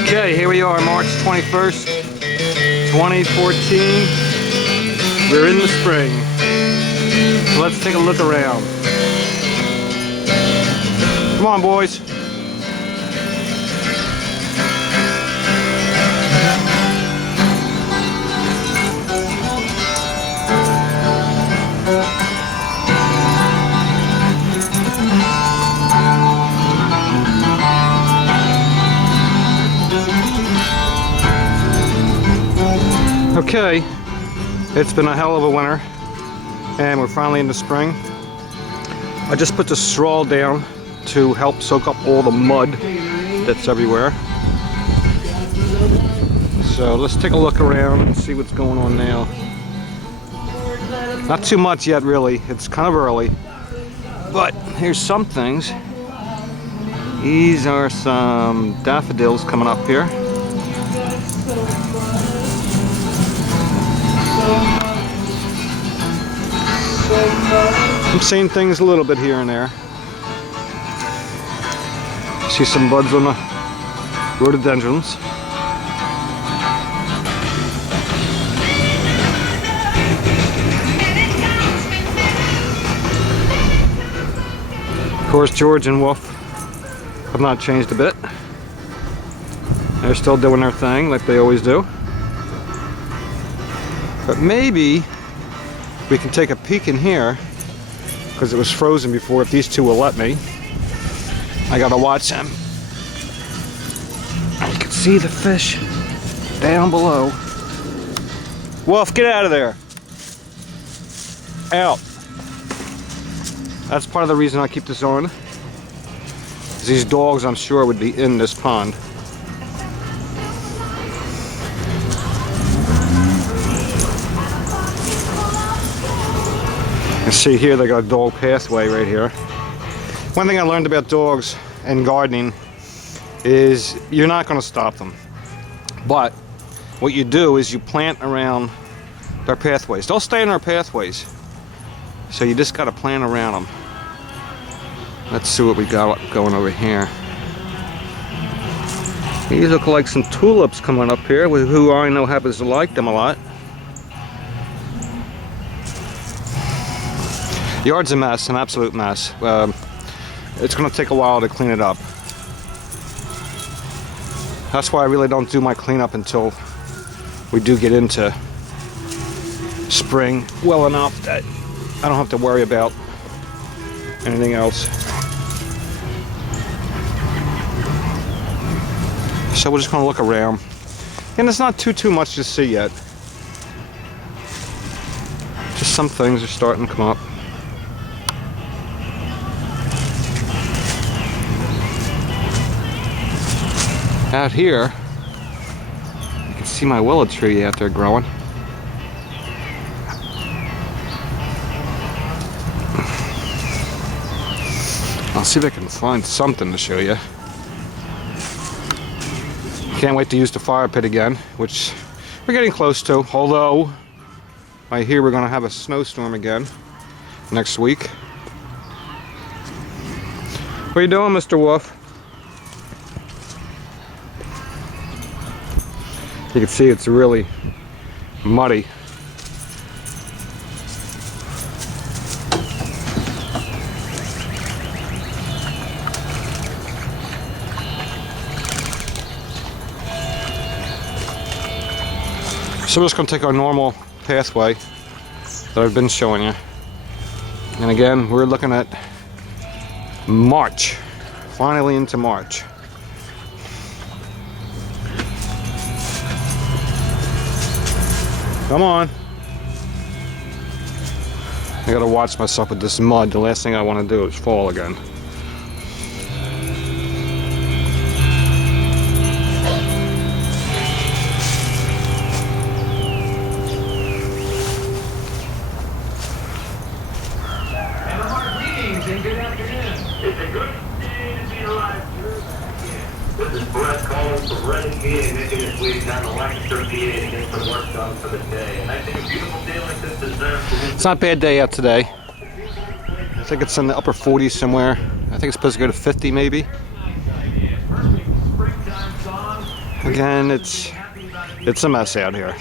Okay, here we are, March 21st, 2014. We're in the spring. So let's take a look around. Come on, boys. Okay, it's been a hell of a winter, and we're finally into spring. I just put the straw down to help soak up all the mud that's everywhere. So let's take a look around and see what's going on now. Not too much yet, really. It's kind of early, but here's some things. These are some daffodils coming up here. I'm seeing things a little bit here and there. See some buds on the rhododendrons. Of course, George and Wolf have not changed a bit. They're still doing their thing like they always do. But maybe we can take a peek in here, because it was frozen before, if these two will let me. I gotta watch them. You can see the fish down below. Wolf, get out of there. Out. That's part of the reason I keep this on. These dogs, I'm sure, would be in this pond. You see here they got a dog pathway right here. One thing I learned about dogs and gardening is you're not going to stop them. But what you do is you plant around their pathways. They'll stay in their pathways. So you just got to plant around them. Let's see what we got going over here. These look like some tulips coming up here, who I know happens to like them a lot. The yard's a mess, an absolute mess. It's going to take a while to clean it up. That's why I really don't do my cleanup until we do get into spring well enough that I don't have to worry about anything else. So we're just going to look around. And there's not too much to see yet. Just some things are starting to come up. Out here, you can see my willow tree out there growing. I'll see if I can find something to show you. Can't wait to use the fire pit again, which we're getting close to, although I hear we're going to have a snowstorm again next week. What are you doing, Mr. Wolf? You can see it's really muddy. So we're just going to take our normal pathway that I've been showing you. And again, we're looking at March. Finally into March. Come on. I gotta watch myself with this mud. The last thing I want to do is fall again. It's a good day to be alive. This is Brett calling from Reading, PA, making his way down to Lancaster, PA to get some work done for the day. And I think a beautiful day like this deserves to... It's not a bad day out today. think it's in the upper 40s somewhere. I think it's supposed to go to 50 maybe. Again, it's a mess out here.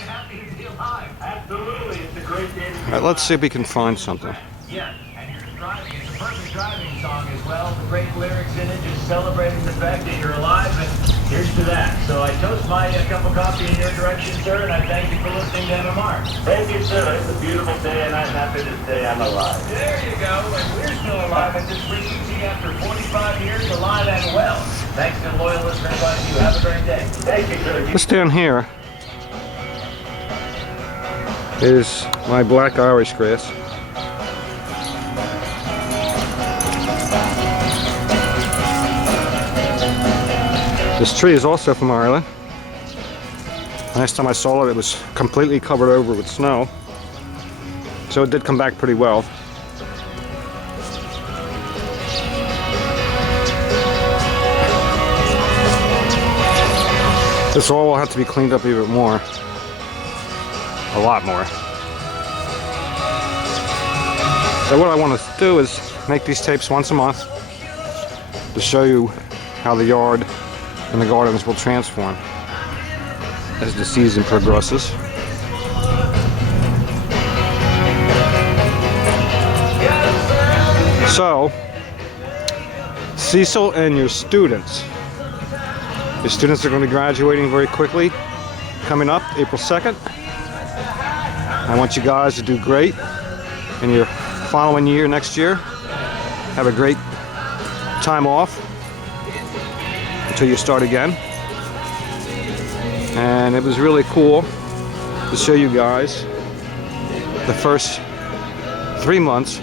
Alright, let's see if we can find something. Yeah, and you're driving. It's a perfect driving song as well. The great lyrics in it, just celebrating the fact that you're alive, and here's to that. So I toast my cup of coffee in your direction, sir, and I thank you for listening to MMR. Thank you, sir. It's a beautiful day, and I'm happy to say I'm alive. There you go, and we're still alive at this frequency after 45 years, alive and well. Thanks to loyal listeners like you. Have a great day. Thank you, sir. This down here is my black Irish grass. This tree is also from Ireland. Last time I saw it, it was completely covered over with snow. So it did come back pretty well. This all will have to be cleaned up even more. A lot more. So what I want to do is make these tapes once a month to show you how the yard and the gardens will transform as the season progresses. So, Cecil and your students. Your students are going to be graduating very quickly, coming up April 2nd. I want you guys to do great in your following year, next year. Have a great time off until you start again. And it was really cool to show you guys the first 3 months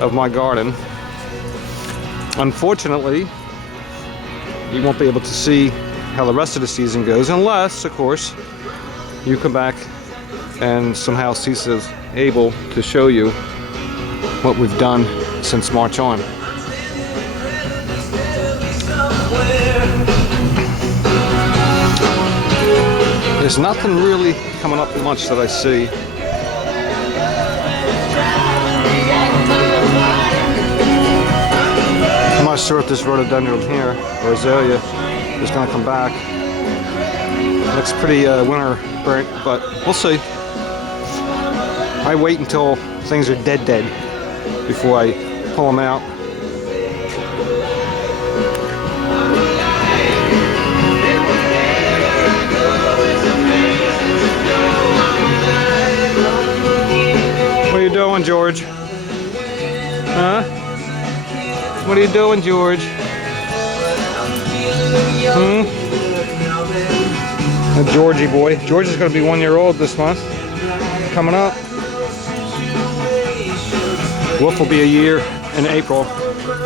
of my garden. Unfortunately, you won't be able to see how the rest of the season goes unless, of course, you come back and somehow Cecil's able to show you what we've done since March on. There's nothing really coming up much that I see. I'm not sure if this rhododendron here, or azalea, is going to come back. Looks pretty winter burnt, but we'll see. I wait until things are dead before I pull them out. What are you doing, George? Huh? What are you doing, George? A Georgie boy. George is going to be 1 year old this month. Coming up. Wolf will be a year in April.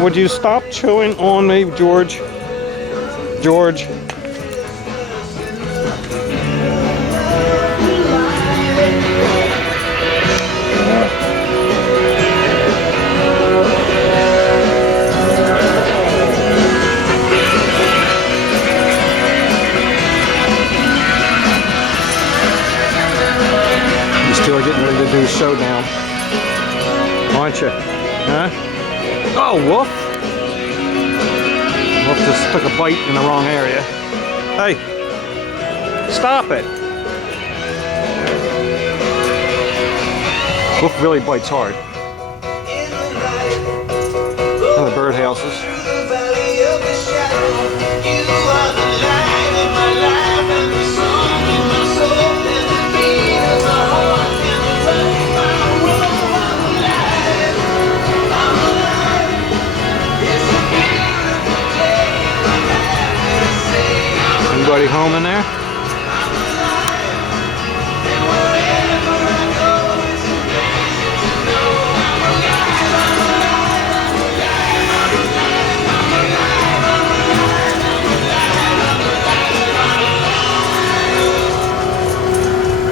Would you stop chewing on me, George? George. You still getting ready to do showdown, aren't you? Huh? Oh, Wolf! Wolf just took a bite in the wrong area. Hey! Stop it! Wolf really bites hard. And the birdhouses. Anybody home in there?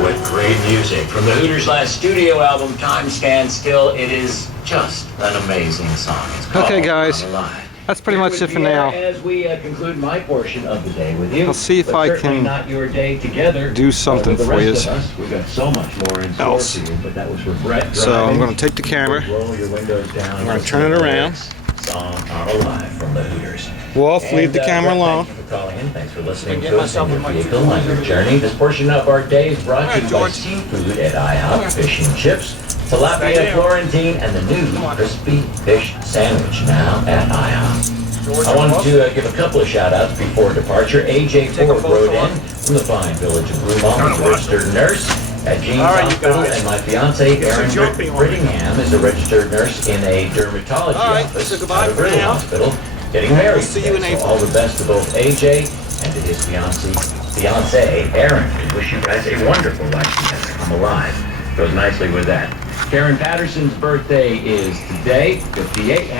With great music from the Hooters' last studio album, Time Stands Still. It is just an amazing song. It's called Okay, guys. I'm Alive. That's pretty much it for now. As we conclude my portion of the day with you. I'll see if but I certainly can not your day together. do something with the for rest you. of us. We've got so much more in store Else. for you, but that was for Brett So I'm driving. going to take the camera. Roll your windows down. I'm going to turn it around. Song on Alive from the Hooters. Wolf, leave the camera Brett, alone. Thank you for calling in. Thanks for listening to us in your vehicle on your journey. This portion of our day is brought to you by seafood at IHOP, fish and chips, tilapia Florentine, and the new crispy fish sandwich now at IHOP. I wanted to give a couple of shout-outs before departure. AJ Ford rode in from the fine village of Broomall, a registered nurse at Jean's Hospital, and my fiance, Erin Brittingham, is a registered nurse in a dermatology office at a Riddle Hospital, getting married. We'll see you in April. So all the best to both AJ and to his fiance, Erin. We wish you guys a wonderful life together. I'm alive. Goes nicely with that. Karen Patterson's birthday is today, 58.